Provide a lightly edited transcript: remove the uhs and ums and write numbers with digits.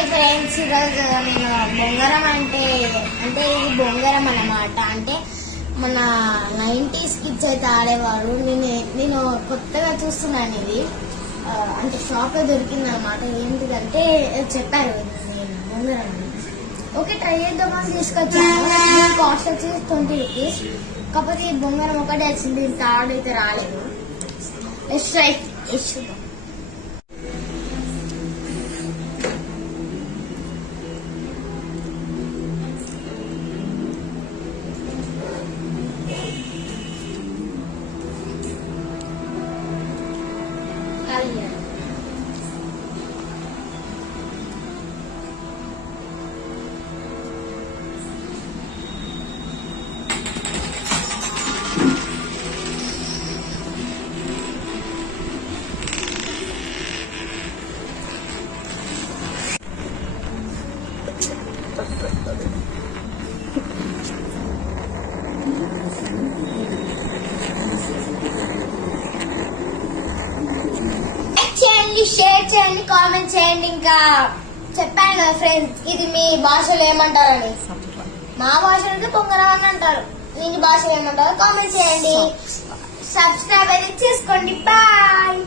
Hi friends, ఈరోజు నేను బొంగరం అంటే ఇది బొంగరం అన్నమాట. అంటే మన 90s కిడ్స్ అయితే ఆడేవారు. నేను కొత్తగా చూస్తున్నాను ఇది. అంటే షాప్ లో దొరికింది అనమాట. ఏంటిదంటే చెప్పారు నేను బొంగరం. ఓకే, ట్రై చేద్దామని తీసుకొచ్చాను. కాస్ట్ వచ్చేసి 20 రూపీస్. కాకపోతే ఈ బొంగరం ఒకటే వచ్చింది, ఇంత ఆడైతే రాలేదు. ట్రై చూద్దాం. షేర్ చేయండి, కామెంట్ చేయండి. ఇంకా చెప్పాను కదా ఫ్రెండ్స్, ఇది మీ భాషలో ఏమంటారని. మా భాషలో అయితే బొంగరం అని అంటారు. మీ భాషలో ఏమంటారో కామెంట్ చేయండి. సబ్స్క్రైబ్ అయితే చేసుకోండి. బాయ్.